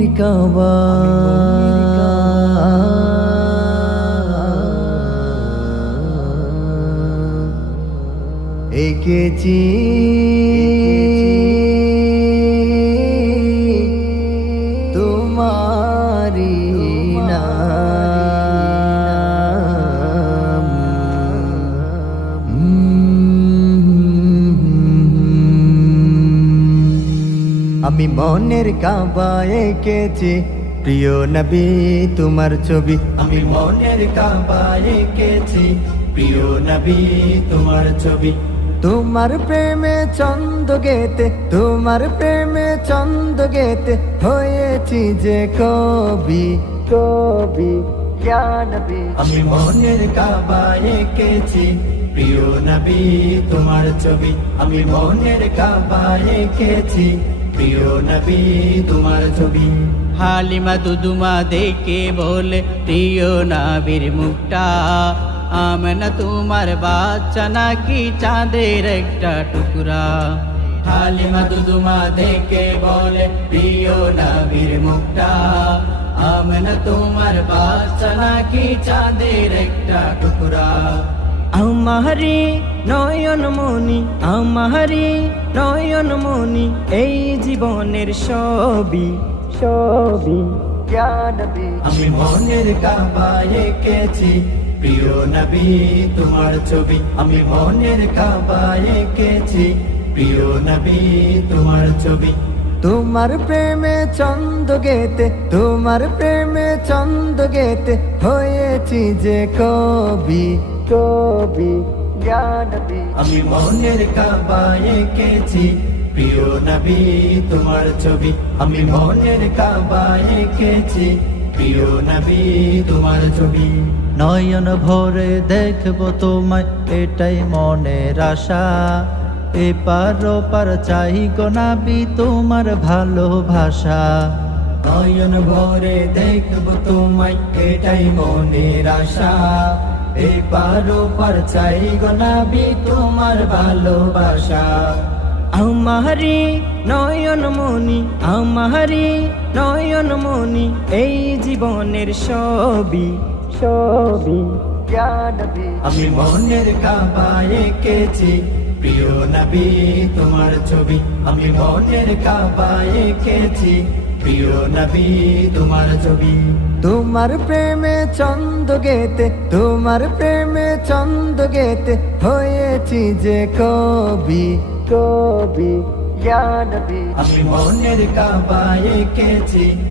মনের কাবা এঁকেছি তোমারি নাম। আমি মনের কাবা এঁকেছি প্রিয় নবী তোমার ছবি। আমি মনের কাবা এঁকেছি প্রিয় নবী তোমার ছবি। তোমার প্রেমে ছন্দ গেতে, তোমার প্রেমে ছন্দ গেতে হয়েছি যে কবি কবি ইয়া নবী। আমি মনের কাবা এঁকেছি প্রিয় নবী তোমার ছবি। আমি মনের কাবা এঁকেছি প্রিয় নবী তোমার ছবি। হালিমা দুদুমা দেখে বলে প্রিয় নবীর মুখটা, আমেনা তোমার বাচ্চা নাকি চাঁদের একটা টুকরা। হালিমা দুদুমা দেখে বলে প্রিয় নবীর মুখটা, আমেনা তোমার বাচ্চা নাকি চাঁদের একটা টুকরা। আমারি নয়ন মনি, আমারি নয়ন মনি, এই জীবনের সবই সবই ইয়া নবী। আমি মনের কাবা এঁকেছি প্রিয় নবী তোমার ছবি। আমি মনের কাবা এঁকেছি প্রিয় নবী তোমার ছবি। তোমার প্রেমে ছন্দ গেতে, তোমার প্রেমে ছন্দ গেতে হয়েছি যে কবি কবি ইয়া নবী। আমি মনের কাবা এঁকেছি প্রিয় নবী তোমার ছবি। আমি মনের কাবা এঁকেছি প্রিয় নবী তোমার ছবি। নয়ন ভরে দেখবো তোমায় এটাই মনের আশা, এপার ওপার চাই গো নবী তোমার ভালোবাসা। নয়ন ভরে দেখব তোমায় এটাই মনের আশা, এই পার ওপার চাই গো নবী তোমার ভালোবাসা। আমারি নয়ন মনি, আমারি নয়ন মনি, এই জীবনের সবই সবই ইয়া নবী। আমি মনের কাবা এঁকেছি প্রিয় নবী তোমার ছবি। আমি মনের কাবা এঁকেছি প্রিয় নবী তোমার ছবি। তোমার প্রেমে ছন্দ গেতে, তোমার প্রেমে ছন্দ গেতে হয়েছি যে কবি কবি ইয়া নবী। আমি মনের কাবা এঁকেছি